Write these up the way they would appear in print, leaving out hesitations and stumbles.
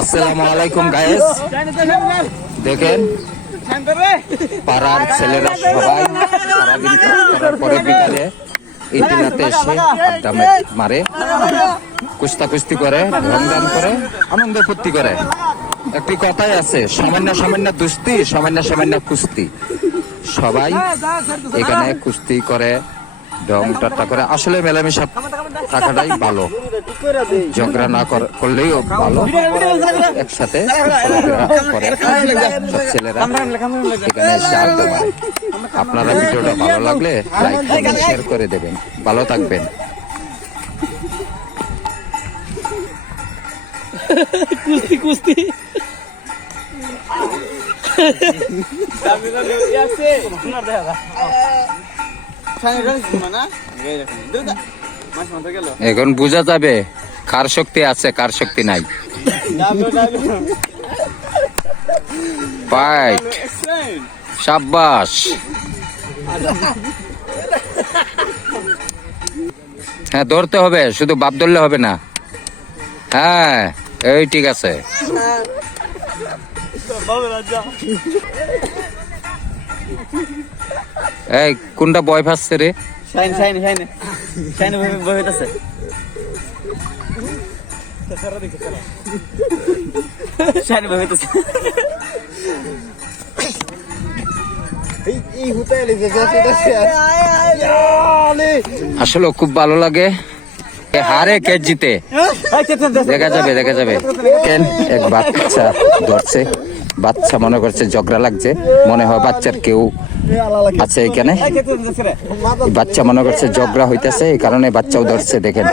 আসসালামু আলাইকুম গাইস, দেখেন পাড়ার ছেলেরা সবাই সারাদিন কাজ করার পরে বিকালে ইন্টারনেটে এসে আড্ডা মারে, কুস্তাকুস্তি করে, রংদান করে, আনন্দ ফুর্তি করে। একটি কথাই আছে, সামান্য সামান্য দুস্তি, সামান্য সামান্য কুস্তি। সবাই এখানে কুস্তি করে, ঢং ঠাট্টা করে। আসলে মেলামেশা থাকাটাই ভালো, ঝগড়া না করলেও ভালো। একসাথে করে সব ছেলেরা এখানে এসে আড্ডা মারে। আপনারা ভিডিওটা ভালো লাগলে লাইক কমেন্ট শেয়ার করে দেবেন। ভালো থাকবেন। কুস্তি কুস্তি এখন বোঝা যাবে কার শক্তি আছে কার শক্তি নাই। ফাইট, শাবাশ। হ্যাঁ, ধরতে হবে, শুধু বাপ ধরলে হবে না। হ্যাঁ, এই ঠিক আছে। এই কোনটা বয় ফাসছে রে? আসলে খুব ভালো লাগে। হারে কে জিতে দেখা যাবে, দেখা যাবে। কেন এক বাচ্চা ধরছে, বাচ্চা মনে করছে ঝগড়া লাগছে, মনে হয় বাচ্চার কেউ আছে এখানে। বাচ্চা মনে করছে ঝগড়া হইতেছে, এই কারণে বাচ্চাও ধরছে। দেখেন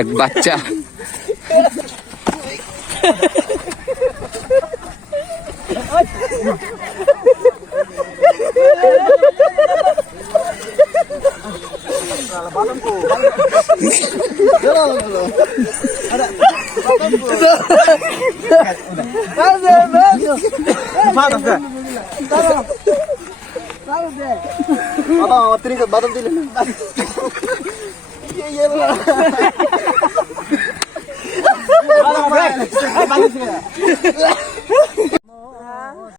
এক বাচ্চা বাদাম দিলে